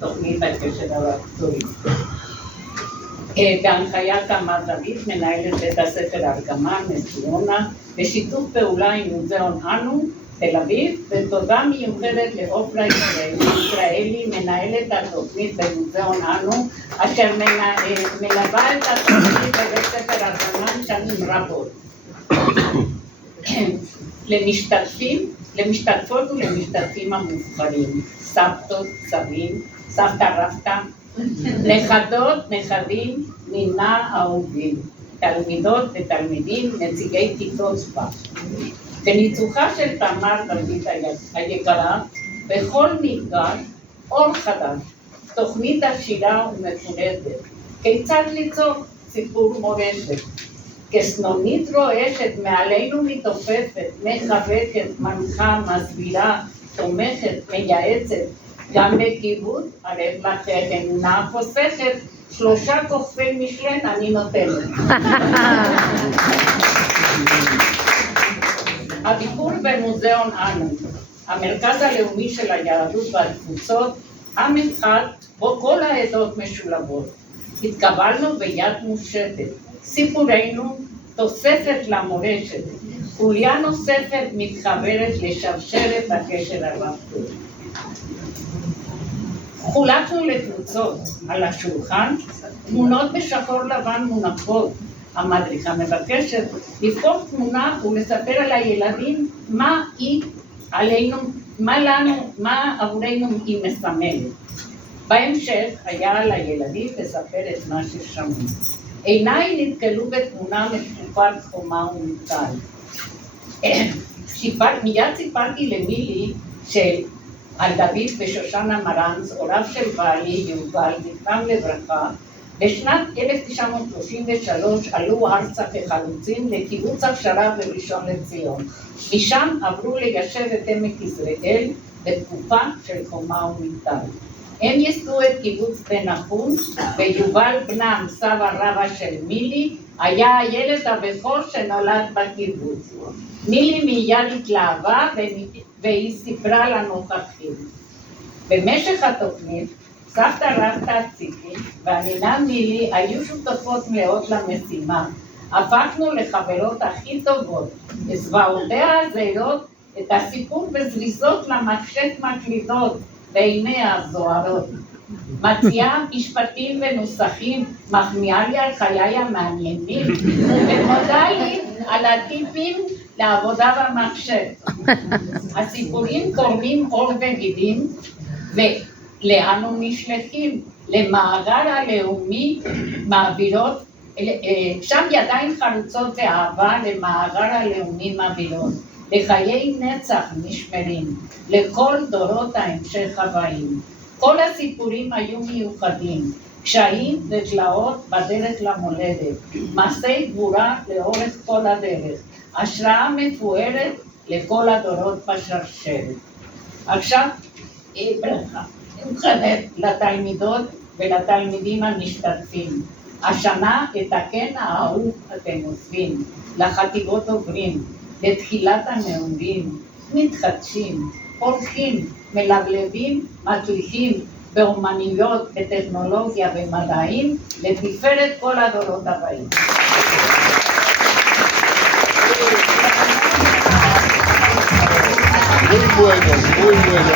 תוכנית הקשר הרב-מקצועי. בהנחיית תמר דוד, מנהלת בית הספר ארגמן, נס ציונה, בשיתוף פעולה עם מוזיאון אנו, תל אביב, ותודה מיוחדת לעופרה ישראלי, מנהלת התוכנית במוזיאון אנו, אשר מלווה את התוכנית בבית ספר ארגמן שנים רבות. למשתתפות ולמשתתפים המובחרים, סבתות, סבים, סבתא רבתא, נכדות, נכדים, נינה אהובים, תלמידות ותלמידים, נציגי כיתות ו'. בניצוחה של תמר דוד היקרה, בכל מפגש אור חדש, תוכנית עשירה ומפורטת, כיצד ליצור סיפור מורשת, כסנונית רועשת, מעלינו מתעופפת, מחבקת, מנחה, מסבירה, תומכת, מייעצת, גם בכיבוד, הרי לך אמונה חוסכת, 3 כוכבי משלן אני נותנת. הביקור במוזיאון אנו, המרכז הלאומי של היהדות והתפוצות, עם אחד בו כל העדות משולבות. התקבלנו ביד מושטת, סיפורנו תוספת למורשת, חוליה נוספת מתחברת לשרשרת הקשר הרב-מקצועי. חולקנו לקבוצות על השולחן, תמונות בשחור לבן מונחות. המדריכה מבקשת לבחור תמונה ולספר על הילדים מה היא עלינו, מה עבורנו היא מסמלת. בהמשך היה על הילדים לספר את מה ששמעו. עיניי נתקלו בתמונה מתקופת חומה ומטל. מיד סיפרתי למילי על דוד ושושנה מרנס, הוריו של בעלי יובל, זכרם לברכה, בשנת 1933 עלו ארצה כחלוצים לקיבוץ הכשרה בראשון לציון. משם עברו ליישב את עמק יזרעאל בתקופה של חומה ומטל. הם ייסדו את קיבוץ בן נחום, ויובל בנם, סבא רבא של מילי, היה הילד הבכור שנולד בקיבוץ. מילי מיד התלהבה והיא סיפרה לנוכחים. במשך התוכנית, סבתא רבתא ציפי והנינה מילי היו שותפות מלאות למשימה. הפכנו לחברות הכי טובות. בזוועותיה הזהירות את הסיפור בזריזות למחשת מקלידות בעיניה הזוהרות. מציעה משפטים ונוסחים, מחמיאה לי על חיי המעניינים, ומודה לי על הטיפים לעבודה במחשב. הסיפורים קורמים עור וגידים, ולאן הוא נשלחים? למאגר הלאומי מעבירות, שם ידיים חלוצות ואהבה למאגר הלאומי מעבירות, לחיי נצח נשמרים, לכל דורות ההמשך הבאים. כל הסיפורים היו מיוחדים, קשיים ותלאות בדרך למולדת, מעשי גבורה לאורך כל הדרך, השראה מפוארת לכל הדורות בשרשרת. עכשיו, ברכה מיוחדת לתלמידות ולתלמידים המשתתפים. השנה את הקן האהוב אתם עושים, לחטיבות עוברים, לתחילת הנאומים, מתחדשים, פורחים, מלבלבים, מצליחים באומנויות, בטכנולוגיה ומדעים, לתפארת כל הדורות הבאים. Muy bueno, muy bueno.